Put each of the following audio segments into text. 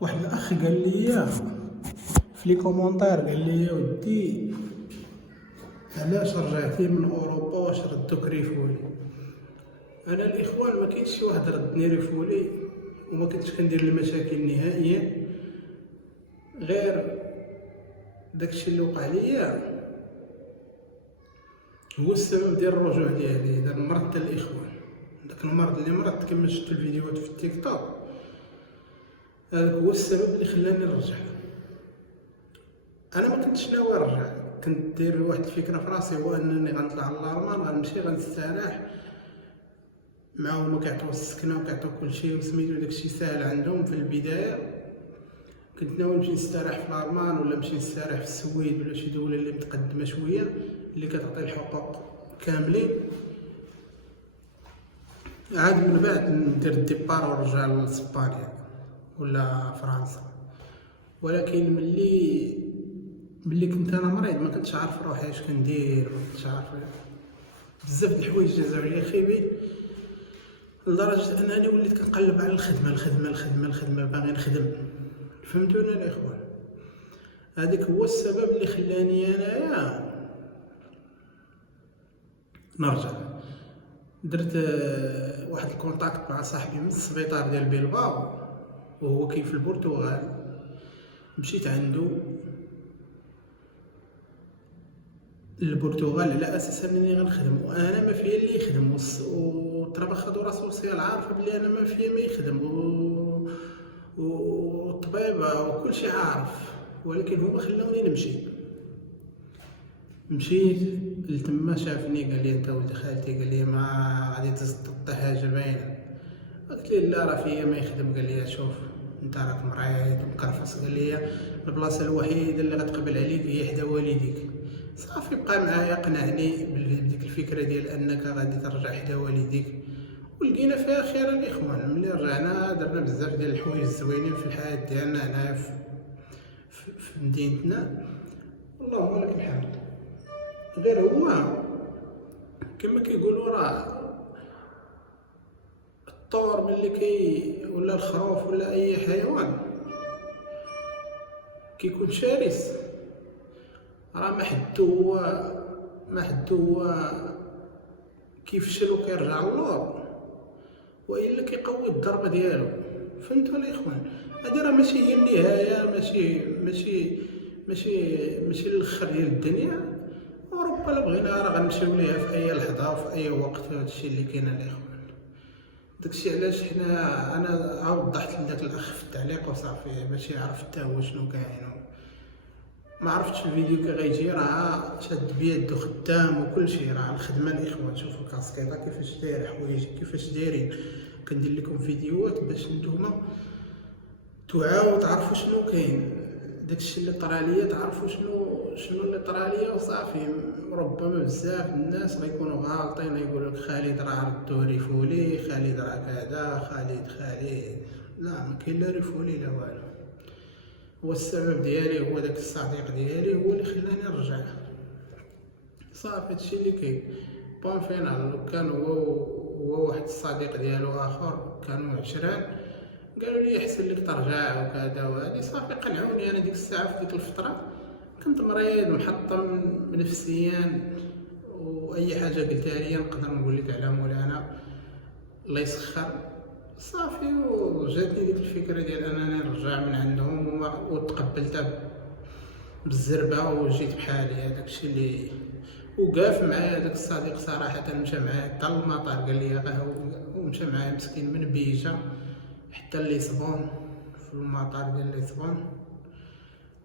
واحد الاخ قال لي في لي كومونتير، قال لي ودي علاش رجعتي من اوروبا، واش ردوك ريفولي؟ انا الاخوان ما كاينش شي واحد ردني ريفولي وما كنتش كندير المشاكل نهائيا، غير داكشي اللي وقع ليا هو السبب ديال الرجوع ديالي. داك المرض ديال الاخوان، داك المرض اللي مرضت كما شفتوا الفيديوهات في التيك توك، هذاك هو السبب اللي خلاني نرجع. انا ما كنتش ناوي نرجع، كنت داير واحد الفكره في راسي، هو انني غنطلع للالمان، غنمشي غنستراح معاهم، كيعطيو السكنه وكيعطيو كلشي وسميتو داكشي ساهل عندهم في البدايه. كنت ناوي نمشي نستراح في الالمان ولا نمشي نستراح في السويد ولا شي دوله اللي متقدمه شويه اللي كتعطي الحقوق كاملين، عاد من بعد ندير الديبار ونرجع لاسبانيا ولا فرنسا. ولكن ملي كنت انا مريض ما كنتش عارف روحي اش كندير، ما كنتش عارف بزاف د الحوايج جازو عليا خايبين، لدرجه انني وليت كنقلب على الخدمه باغي نخدم. فهمتونا الاخوان؟ هذاك هو السبب اللي خلاني انايا نرجع. درت واحد الكونتاكت مع صاحبي من السبيطار ديال بيلباو وهو كاين في البرتغال، مشيت عنده للبرتغال على اساس انني غنخدم، وانا ما فيا اللي يخدم، والتربه خدو راسو سوسيال عارفه بلي انا ما فيا ما يخدم، والطبيبه وكل شيء عارف، ولكن هما خلاوني نمشي. مشيت لتما، شافني قال لي انت ولد خالتي، قال لي ما غادي تطي حاجه باينه. قلت لي لا راه فيا ما يخدم. قال لي شوف انت راك مريض ومكرفص، قال لي البلاصه الوحيده اللي غتقبل عليك هي حدا والديك. صافي بقى معايا، قنعني بديك الفكره ديال انك غادي ترجع حدا والديك، ولقينا فيها خير الاخوان. ملي رجعنا درنا بزاف ديال الحوايج زوينين في الحياه ديالنا هنا في مدينتنا، اللهم لك الحمد. غير هو كما كيقولوا راه الطور ملي ولا الخروف ولا اي حيوان كيكون شرس، راه ما حدو هو كيفشل وكيرجع للور، والا كيقوي الضربه ديالو. فهمتوا الاخوان؟ هادي راه ماشي هي النهايه، ماشي الاخر ديال الدنيا. اوروبا لا بغينا راه غنمشيو ليها في اي لحظه وفي اي وقت. هادشي اللي كاين الاخوان. داكشي علاش انا وضحت لذاك الاخ في التعليق وصافي، باش يعرف حتى هو شنو كاين. ما عرفتش الفيديو كي غيجي، راه شاد بيدو خدام وكل شيء، راه الخدمه الاخوان. شوفوا الكاسكيطه كيفاش دايره، حوايج كيفاش دايرين. كندير لكم فيديوهات باش نتوما توعاو تعرفوا شنو كاين. داكشي اللي طرا ليا تعرفوا شنو اللي طرا ليا وصافي. ربما بزاف الناس غيكونوا غالطين، يقولوا لك خالد راه ردوه ريفولي، خالد راه كذا، خالد لا، ما كاين لا ريفولي لا والو. هو السبب ديالي، هو داك الصديق ديالي هو اللي خلاني نرجع. صافي هادشي اللي كاين. بون فينال كان هو واحد الصديق ديالو اخر، كانوا عشران، قالوا لي احسن لك ترجع وكذا وهادي. صافي قنعوني. انا ديك الساعه في ديك الفتره كنت مريض محطم نفسيا، واي حاجه قلتها لي نقدر نقول لك على مولانا الله يسخر. صافي وجاتني ديك الفكره ديال انني نرجع من عندهم، وتقبلتها بالزربه وجيت بحالي. هذاك الشيء اللي وقاف معايا داك الصديق صراحه، مشى معايا حتى المطار، قال لي ومشى معايا مسكين من بيجا حتى ليسبون. في المطار ديال ليسبون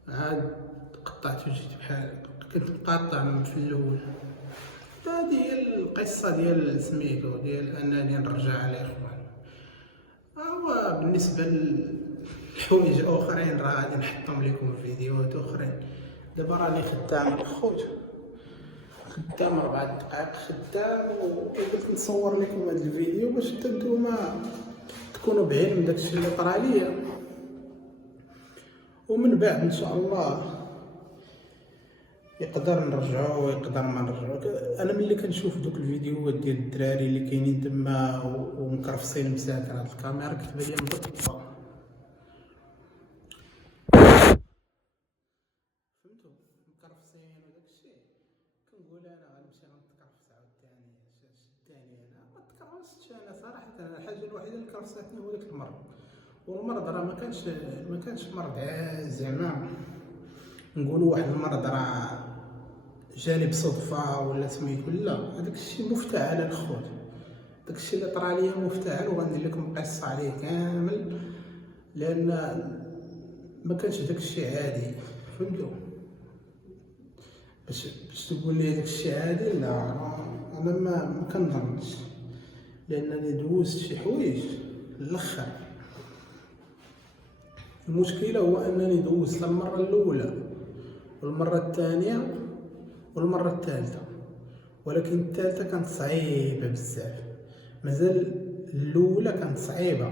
عاد قطعت وجيت بحالي، كنت مقاطع في الاول. هذه هي القصه ديال سميتو ديال انني نرجع الاخوان. هو بالنسبه لحوايج اخرين راه غادي نحطهم لكم في فيديوهات اخرين. دابا راني خدام خوت، خدام 4 دقائق خدام، وقلت نصور لكم هذا الفيديو باش نتوما تكونوا بعلم داكشي اللي طرا ليا، ومن بعد ان شاء الله يقدر نرجعو ويقدر ما نرجعو. انا ملي كنشوف دوك الفيديوهات ديال الدراري اللي كاينين تما ومكرفصين مساكن، هاد الكاميرا كتبان لي مضبطه. فهمتو مكرفسين وداك الشيء. كنقول انا غنمشي غنتكرفس عاوتاني، شداني انا ما تكرفستش انا صراحه. انا الحاجه الوحيده اللي كرفستني هو داك المرض، والمرض راه ما كانش مرض زعما نقولوا واحد المرض راه جاني بصدفه ولا سميتو، لا هذاك الشيء مفتعل الخوت. داك الشيء اللي طرا ليا مفتعل، وغندير لكم قصه عليه كامل، لان ما كانش داك الشيء عادي فهمتوا. باش تقول لي داك الشيء عادي، لا انا ما كنظنش، لانني دوزت شي حوايج الاخر. المشكله هو انني دوزت المره الاولى والمره الثانيه والمره الثالثه، ولكن الثالثه كانت صعيبه بزاف. مازال الاولى كانت صعيبه،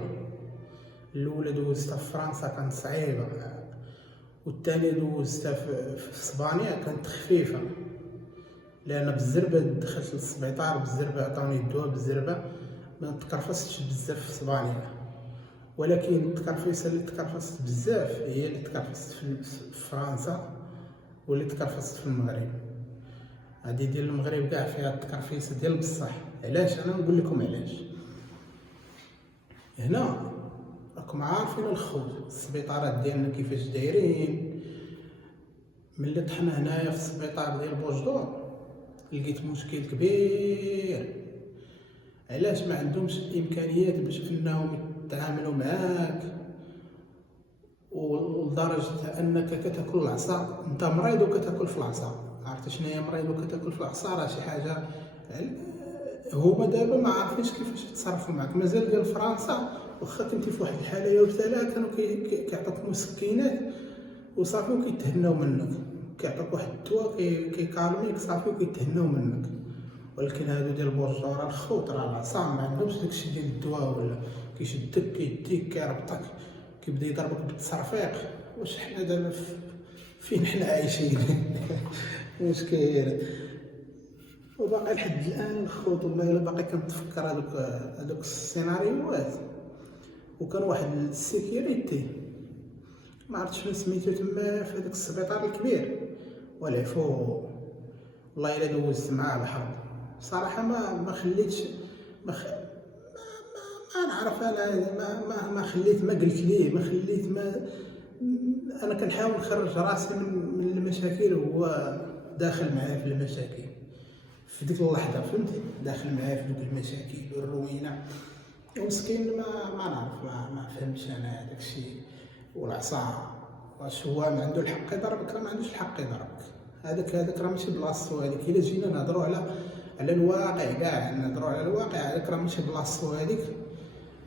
الاولى دوزتها في فرنسا كانت صعيبه، والثانيه دوزتها في اسبانيا كانت خفيفه، لان بالزربه دخلت للسبيطار بالزربه، عطاوني الدواء بالزربه، ما تكرفستش بزاف في اسبانيا. ولكن التكرفيسه اللي تكرفست بزاف هي اللي تكرفست في فرنسا واللي تكرفست في المغرب. هادي ديال المغرب كاع فيها التكرفيسه ديال بصح. علاش؟ انا نقول لكم علاش. هنا راكم عارفين الخوت السبيطارات ديالنا كيفاش دايرين. ملي طحنا هنايا في السبيطار ديال بوجدور لقيت مشكل كبير. علاش؟ ما عندهمش الامكانيات باش انهم يتعاملوا معاك، ولدرجه انك كتاكل العصا، انت مريض وكتاكل في العصا. عرفتي شنو هي مريض وكتاكل في العصا؟ راه شي حاجه. هما دابا ما عارفينش كيفاش يتصرفوا معك. مازال ديال فرنسا واخا كنتي في واحد الحاله يا ثلاثه كانوا كيعطوك مسكنات وصافي وكيتهناو منك، كيعطوك واحد الدواء كيكالميك صافي وكيتهناو منك. ولكن هادو ديال بوجدور الخوت راه العصا ما عندهمش داكشي ديال الدواء، ولا كيشدك كيديك كيربطك كيبدا يضربك بالتصرفيق. واش حنا دابا فين حنا عايشين؟ مشكل. وباقي لحد الان الخوت والله الا باقي كنتفكر هذوك السيناريوهات. وكان واحد السيكيوريتي ما عرفتش شنو سميتو تما في هذاك السبيطار الكبير، والعفو والله الا دوزت معاه الحرب صراحه. ما خليتش ما نعرف انا ما خليت، ما قلت ليه، ما خليت، ما انا كنحاول نخرج راسي من المشاكل وهو داخل معايا في المشاكل في ديك اللحظه فهمتي، داخل معايا في دوك المشاكل والروينه. ومسكين ما نعرف، ما فهمتش انا داك الشيء. والعصا واش هو ما عنده الحق يضربك؟ راه ما عندوش الحق يضربك. هذاك راه ماشي بلاصتو. هذيك الا جينا نهضروا على الواقع كاع، نهضروا على الواقع، هذاك راه ماشي بلاصتو هذيك،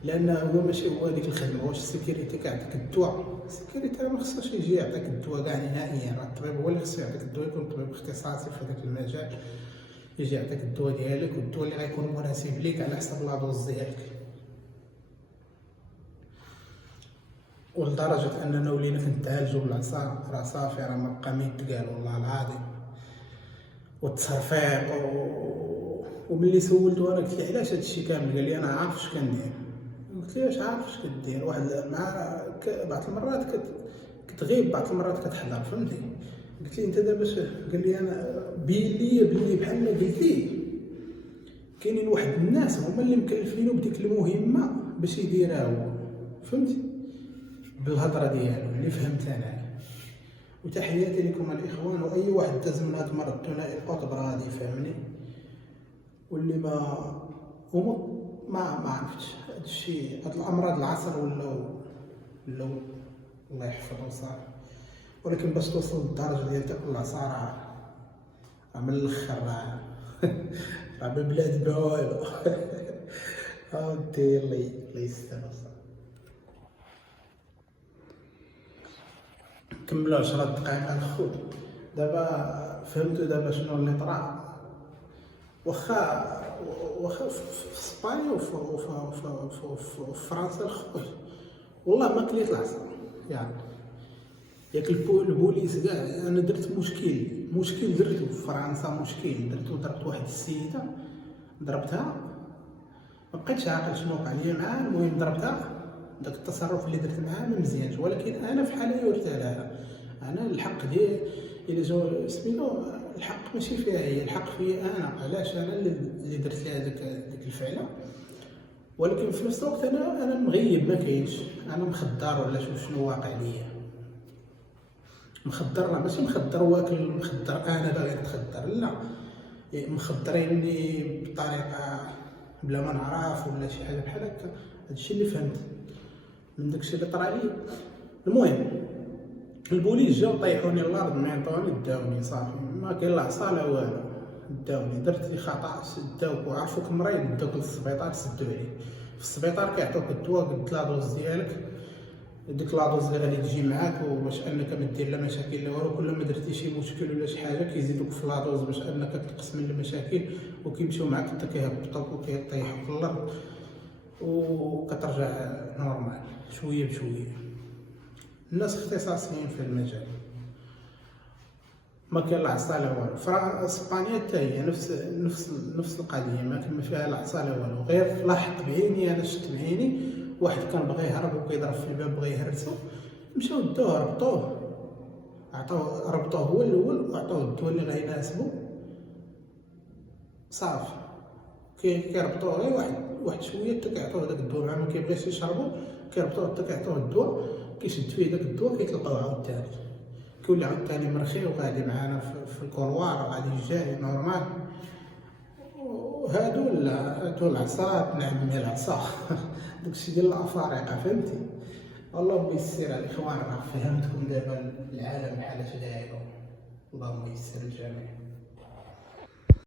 لان هو ماشي هو هذيك الخدمه. واش السيكوريتي كيعطيك الدواء؟ السيكوريتي راه ما خصوش يجي يعطيك الدواء كاع نهائيا. راه الطبيب هو اللي خصو يعطيك الدواء، يكون طبيب اختصاصي في هذاك المجال، يجي يعطيك الدواء ديالك، والدواء اللي غيكون مناسب ليك على حسب لادوز ديالك. ولدرجه اننا ولينا كنتعالجوا بالعصا، راه صافي راه ما بقى ما يتقال والله العظيم. والتصرفيق وملي سولتو انا قلت ليه علاش هادشي كامل، قال لي انا عارف اش كندير. قلت ليه واش عارف اش كدير؟ واحد مع بعض المرات كتغيب، بعض المرات كتحضر فهمتي. قلت ليه انت دابا قال لي انا بلي بحال ما قلت ليه كاينين واحد الناس هما اللي مكلفينو بديك المهمه باش يديرها هو فهمتي، بالهضره ديالو اللي فهمت انا. وتحياتي لكم الاخوان، واي واحد داز من هاد المرض الثنائي القطب راه غادي يفهمني، واللي ما عرفتش هاد الشيء. هاد الامراض العصر ولاو الله يحفظه صافي. ولكن باش توصل للدرجه ديال تاكل العصا راه من الاخر راه ببلاد بوالو. اودي الله يستر. كملوا 10 دقائق الخوت. دابا فهمتوا دابا شنو اللي طرا. واخا في اسبانيا وفي فرنسا الخوت والله ما كليت العصا. يعني ياك البوليس كاع. انا درت مشكل درتو في فرنسا، ضربت واحد السيده، ضربتها ما بقيتش عاقل شنو وقع لي معاها. المهم ضربتها، داك التصرف اللي درت معاها ما مزيانش، ولكن انا في حالي قلت لها انا الحق ديالي الى جاو سميتو الحق ماشي فيها هي، الحق فيا انا. علاش؟ انا اللي درت لها ديك الفعله. ولكن في نفس الوقت انا مغيب، ما كاينش، انا مخدر ولا شنو واقع ليا. مخدر لا ماشي مخدر واكل مخدر انا باغي نتخدر، لا، مخدريني بطريقه بلا ما نعرف ولا شي حاجه بحال هكا. هادشي اللي فهمت من داكشي اللي طرا لي. المهم البوليس جاو طيحوني الارض، معطوني داوني صافي، ما كاين لا عصا لا والو، داوني. درت لي خطا، داوك وعرفوك مريض داوك للسبيطار، سدوا عليك في السبيطار كيعطوك الدواء قد لادوز ديالك، ديك لادوز اللي غادي تجي معاك، وباش انك ما دير لا مشاكل لا والو. كل ما درتي شي مشكل ولا شي حاجه كيزيدوك في لادوز باش انك تنقص من المشاكل، وكيمشيو معاك حتى كيهبطوك وكيطيحوك في الارض وكترجع نورمال شويه بشويه. الناس اختصاصيين في المجال، ما كاين لا عصا لا والو. اسبانيا حتى هي نفس القضيه، ما كان فيها لا عصا لا والو. غير لاحظت بعيني، انا شفت بعيني واحد كان بغى يهرب وكيضرب في الباب بغى يهرسو، مشاو داوه ربطوه هو الاول وعطوه الدواء اللي غيناسبو صافي. كيربطوه غير واحد شويه حتى كيعطوه داك الدواء، مع ما كيبغيش يشربو كيربطوه حتى كيعطوه الدواء، كيشد فيه داك الدواء كيطلقوه عاوتاني، كيولي عاوتاني مرخي وغادي معانا في الكولوار وغادي جاي نورمال. هادو العصا نعم العصا داكشي ديال الافارقه، فهمتي؟ اللهم يسر على الاخوان، راه فهمتكم دابا العالم بحال اش داير، اللهم يسر الجميع.